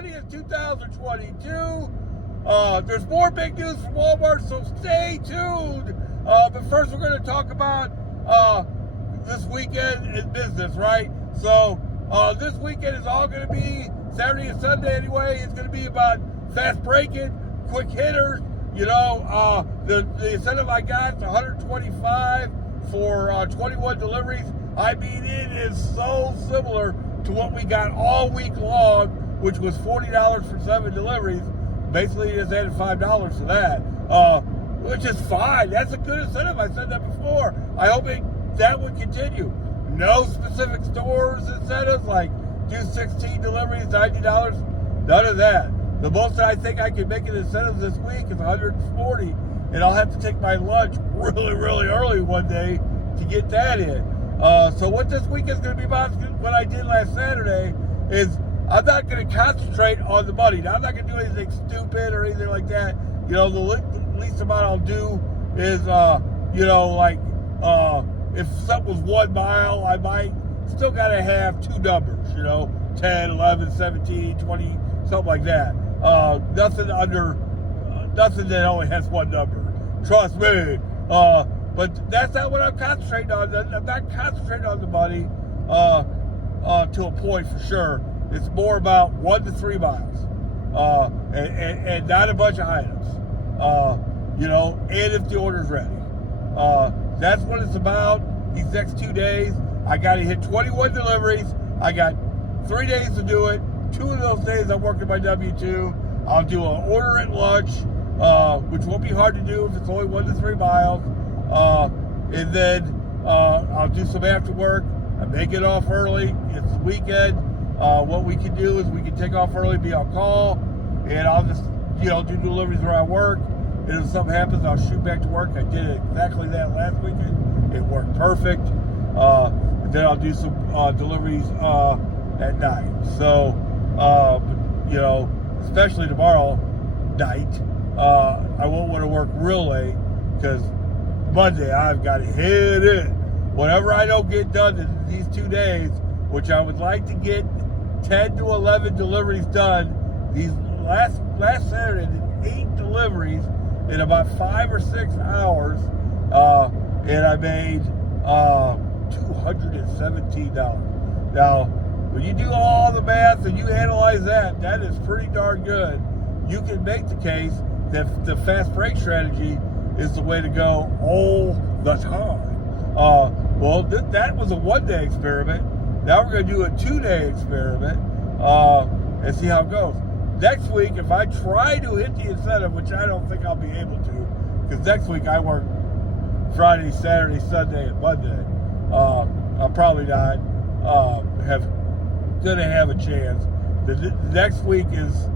20th, 2022. There's more big news from Walmart, so stay tuned. But first, we're going to talk about this weekend in business, right? So this weekend is all going to be Saturday and Sunday anyway. It's going to be about fast breaking, quick hitters. You know, the incentive I got is $125 for 21 deliveries. I mean, it is so similar to what we got all week long, which was $40 for 7 deliveries. Basically, just added $5 to that, which is fine. That's a good incentive. I said that before. I hope that would continue. No specific stores incentives like do 16 deliveries, $90. None of that. The most that I think I can make an incentive this week is $140, and I'll have to take my lunch really, really early one day to get that in. So what this week is going to be about, what I did last Saturday, is I'm not going to concentrate on the money. Now, I'm not going to do anything stupid or anything like that. You know, the least amount I'll do is, you know, like if something was 1 mile, I might still got to have 2 numbers, you know, 10, 11, 17, 20, something like that. Nothing under, nothing that only has 1 number. Trust me. But that's not what I'm concentrating on. I'm not concentrating on the money to a point for sure. It's more about 1 to 3 miles and not a bunch of items. You know, and if the order's ready. That's what it's about these next 2 days. I got to hit 21 deliveries. I got 3 days to do it. 2 of those days I'm working my W-2. I'll do an order at lunch, which won't be hard to do if it's only 1 to 3 miles. And then I'll do some after work. I may get off early. It's the weekend. What we can do is we can take off early, be on call, and I'll just, you know, do deliveries where I work. And if something happens, I'll shoot back to work. I did exactly that last weekend. It worked perfect. And then I'll do some deliveries at night. So, you know, especially tomorrow night, I won't want to work real late because Monday I've got to hit it. Whatever I don't get done in these 2 days, which I would like to get 10 to 11 deliveries done. These last Saturday, I did 8 deliveries in about 5 or 6 hours, and I made $217. Now, when you do all the math and you analyze that, that is pretty darn good. You can make the case that the fast break strategy is the way to go all the time. Well, that was a 1-day experiment. Now we're going to do a 2-day experiment and see how it goes. Next week, if I try to hit the incentive, which I don't think I'll be able to, because next week I work Friday, Saturday, Sunday, and Monday. I'm probably not going to have a chance. The next week is,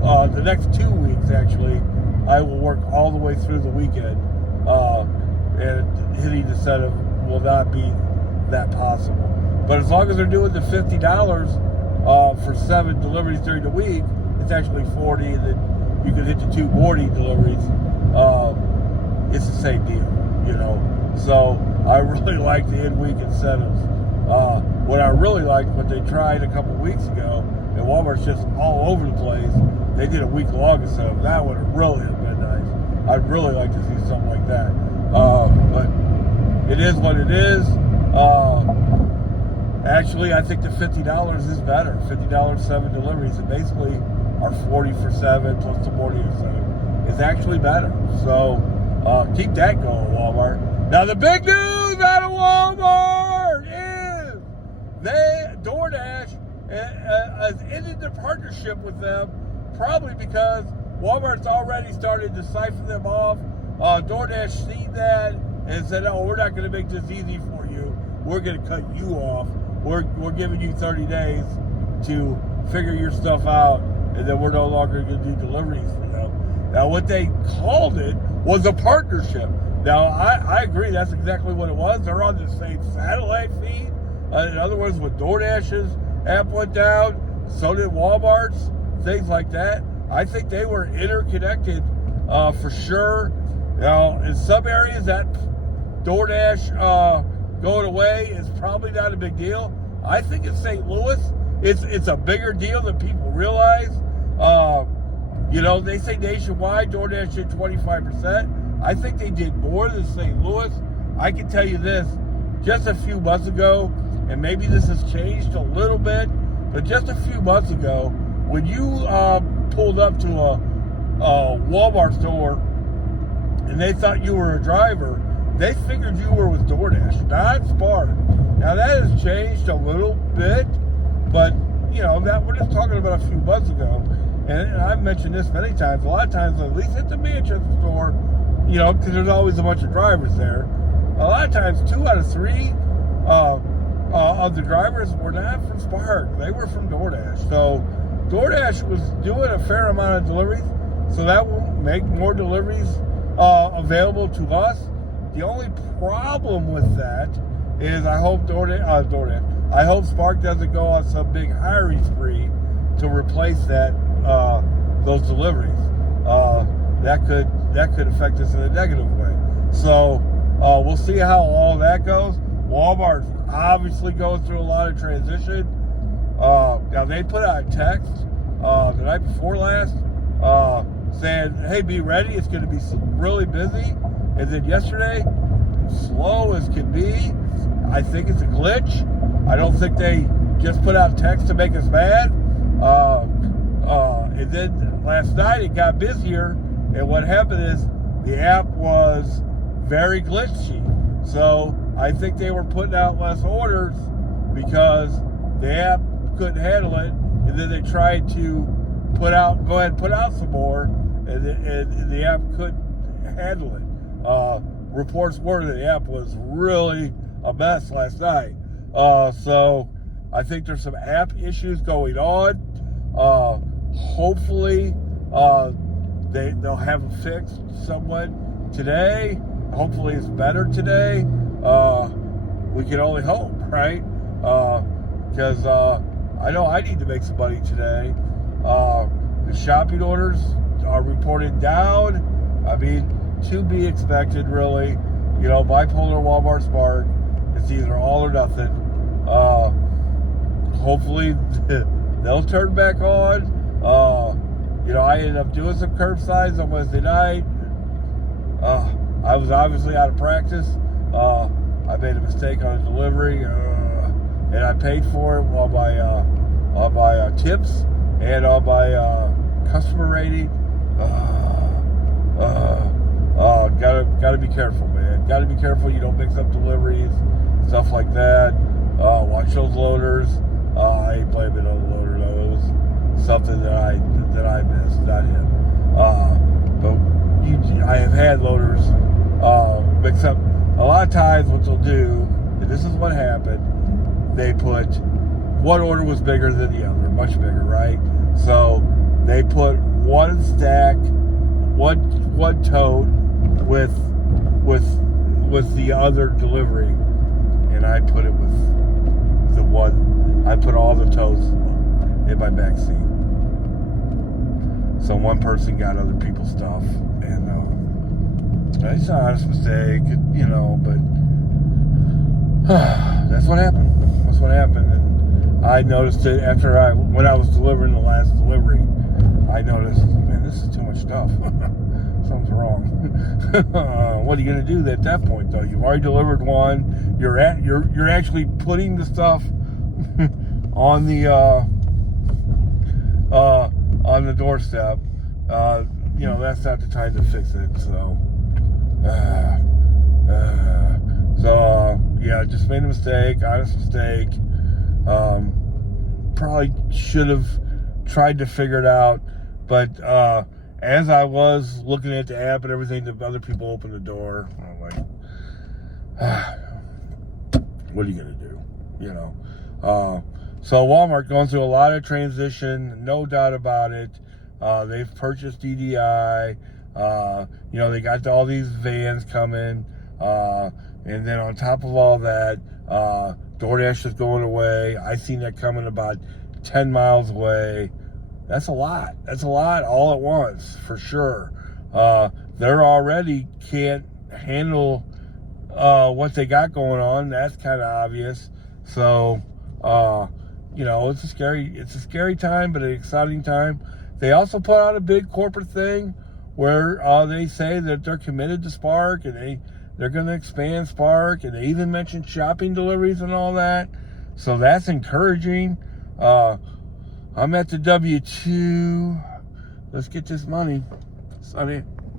the next 2 weeks actually, I will work all the way through the weekend, and hitting the incentive will not be that possible. But as long as they're doing the $50 for 7 deliveries during the week, it's actually 40, and then you can hit the 2 morning deliveries. It's the same deal, you know. So I really like the in-week incentives. What I really liked, what they tried a couple weeks ago, and Walmart's just all over the place. They did a week-long incentive. That would have really been nice. I'd really like to see something like that. But it is what it is. Actually, I think the $50 is better. $50 7 deliveries, and basically our 40 for 7 plus the morning incentive is actually better. So keep that going, Walmart. Now the big news out of Walmart is Doordash has ended their partnership with them, probably because Walmart's already started to siphon them off. Doordash seen that and said, "Oh, we're not going to make this easy for you. We're going to cut you off. We're giving you 30 days to figure your stuff out, and then we're no longer going to do deliveries for them." Now, what they called it was a partnership. Now, I agree. That's exactly what it was. They're on the same satellite feed. In other words, when DoorDash's app went down, so did Walmart's, things like that. I think they were interconnected for sure. Now, in some areas, that DoorDash going away is probably not a big deal. I think in St. Louis, it's a bigger deal than people realize. They say nationwide, DoorDash did 25%. I think they did more than St. Louis. I can tell you this, just a few months ago, and maybe this has changed a little bit, but just a few months ago, when you pulled up to a Walmart store and they thought you were a driver, they figured you were with DoorDash, not Spark. Now that has changed a little bit, but that we're just talking about a few months ago. And I've mentioned this many times. A lot of times, at least at the Manchester store, because there's always a bunch of drivers there. A lot of times, 2 out of 3 of the drivers were not from Spark. They were from DoorDash. So DoorDash was doing a fair amount of deliveries, so that will make more deliveries available to us. The only problem with that is I hope I hope Spark doesn't go on some big hiring spree to replace those deliveries. That could affect us in a negative way. So we'll see how all that goes. Walmart's obviously going through a lot of transition. Now they put out a text the night before last saying, "Hey, be ready. It's going to be really busy." And then yesterday, slow as can be. I think it's a glitch. I don't think they just put out text to make us mad. And then last night it got busier, and what happened is the app was very glitchy. So I think they were putting out less orders because the app couldn't handle it, and then they tried to go ahead and put out some more, and the app couldn't handle it. Reports were that the app was really a mess last night. So I think there's some app issues going on. Hopefully they'll have it fixed somewhat today. Hopefully it's better today. We can only hope, right? Because I know I need to make some money today. The shopping orders are reported down. I mean, to be expected, really. Bipolar, Walmart, Spark. It's either all or nothing. Hopefully they'll turn back on. I ended up doing some curbsides on Wednesday night. I was obviously out of practice. I made a mistake on a delivery, and I paid for it on my tips and on my customer rating. Gotta be careful, man. Gotta be careful you don't mix up deliveries, stuff like that. Watch those loaders. I ain't blaming on the loader though. It was something that I missed, not him. But I have had loaders mix up. A lot of times what they'll do, and this is what happened, they put one order was bigger than the other, much bigger, right? So they put one stack, one tote with the other delivery, and I put it with the one. I put all the totes in my back seat, so one person got other people's stuff, and it's an honest mistake, but that's what happened. That's what happened, and I noticed it when I was delivering the last delivery. I noticed, man, this is too much stuff. Something's wrong. What are you going to do at that point, though? You've already delivered one. You're actually putting the stuff on the doorstep. That's not the time to fix it. So just made a mistake. Honest mistake. Probably should have tried to figure it out, but as I was looking at the app and everything, the other people opened the door. I'm like, what are you gonna do? So Walmart going through a lot of transition, no doubt about it. They've purchased DDI. They got all these vans coming, and then on top of all that, DoorDash is going away. I seen that coming about 10 miles away. That's a lot. That's a lot all at once, for sure. They're already can't handle what they got going on. That's kind of obvious. So, it's a scary time, but an exciting time. They also put out a big corporate thing where they say that they're committed to Spark, and they're going to expand Spark, and they even mentioned shopping deliveries and all that. So that's encouraging. I'm at the W2. Let's get this money, Sonny.